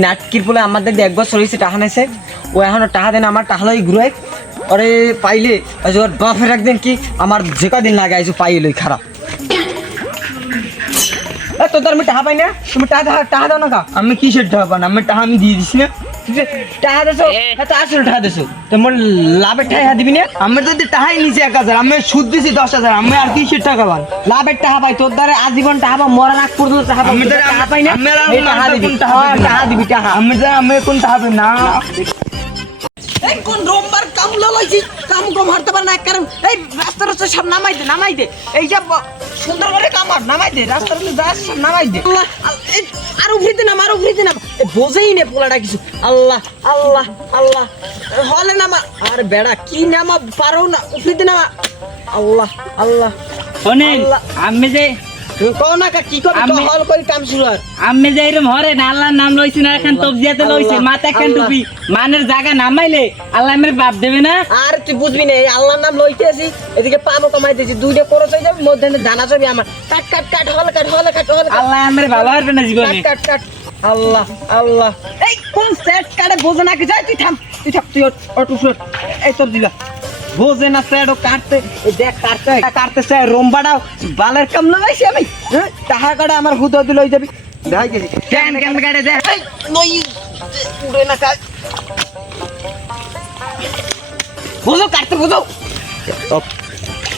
নাটকির বলে আমাদের 1 বছর হয়েছে টাকা নেছে, ও এখনো টাকা দেন আমার টাকা লই ঘুরাই ওরে পাইলে ওর বাপের একদিন কি আমার যে কদিন লাগে আইসু পাইলই খারাপ। তো তোর আমি টাকা পাই না, তুমি টাকা দাও না কা? আমি কিসের টাকা পান? আমি টাকা আমি দিয়ে দিছি না। টাকা দেছো তো আসলে টাকা দেছো তোমার লাভের টাকা দিবি না? আমি যদি টাকাই নিছি 1000, আমি সুদ দিছি 10,000, আমি আর কিসের টাকা পান? লাভের টাকা পাই তোর দ্বারা আজীবন টাকা পাই, মরা রাখ পর্যন্ত টাকা পাই। আমি তো টাকা পাই না, আমি আর এই টাকা দিবি, টাকা দিবি টাকা। আমি কোন টাকা পাই না। এই কোন রোমবার কামলা লইছি, কাম কম হারতে পারে না কারণ এই রাস্তার রাস্তা সব নামাই দে এই যে সুন্দর করে কামার নামাই দে রাস্তার রাস্তা যা সব নামাই দে। আল্লাহ আর উফরিতে নাম বোঝেই নে পোলাটা কিছু। আল্লাহ আল্লাহ আল্লাহ হলে নামা আর বেড়া কি নামা পারো না উফরিতে নামা। আল্লাহ আল্লাহ শোনেন আমি যে কও না কি করবি হল করে কাম শুরু আর আমি যে এরকম হরে না আল্লাহর নাম লইছি না এখন তবজিয়াতে লইছে মাথা এখন টুপি মানের জায়গা নামাইলে আল্লাহ আমার বাপ দেবে না। আর তুই বুঝবি না এই আল্লাহর নাম লইতেছি এদিকে পাবো কমাইতেছি দুইটা খরচ হয়ে যাবে মধ্যে দানা ছবি আমার কাট কাট কাট হলে কাট আল্লাহ আমার ভালো হবে না জীবনে। কাট কাট আল্লাহ আল্লাহ এই কোন সেট কাটে বোঝে না কি যায় তুই থাম তুই অটো শুট এই তোর দিলা বোঝে না সেটও কাটতে এই দেখ কাটতেছে রোমবাড়াও বালের কাম না লাইছি আমি টাকা কাটা আমার হুদ দিল হয়ে যাবি দেখাই গেছি কেন কেন কাটে দেখ এই নই উড়ে না কাজ বোঝো কাটতে বোঝো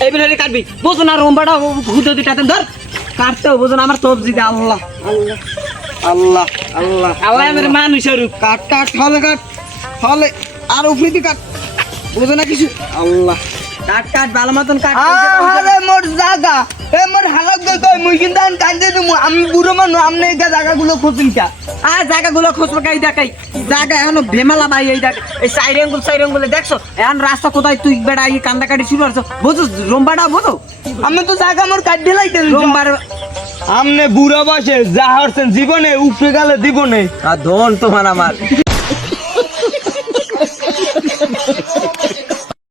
এই বিলে কাটবি বোঝো না রোমবাড়াও হুদ দিটাতে ধর কাটতেও বোঝো না আমার সবজি দে। আল্লাহ আল্লাহ আল্লাহ আল্লাহ আল্লাহ আমার মানুষের রূপ। কাট কাট হলে আর উফরিতে কাট বোঝো না কিছু। আল্লাহ কাট কাট ভালো মতন কাট আরে মোর জায়গা এ মোর হালাক গই কই মুই কিন্তু আন কান্দে দিমু। আমি বুড়ো মানুষ, আমনে এই জায়গাগুলো খুঁজিন কা? আর জায়গাগুলো খোঁজবো কাই দেখাই জায়গা এখনো বেমালা ভাই এই দেখ এই সাইরেঙ্গুল দেখছো এখন রাস্তা কোথায় তুই বেড়া এই কান্দা কাটি শুরু করছো বুঝো রোমবাড়া বোঝো আমি তো জায়গা মোর কাট দিলাইতেন। রোমবার আমনে বুড়া বসে যা হরছেন জীবনে উপরে গেলে দিবনে। আর ধন তোমার আমার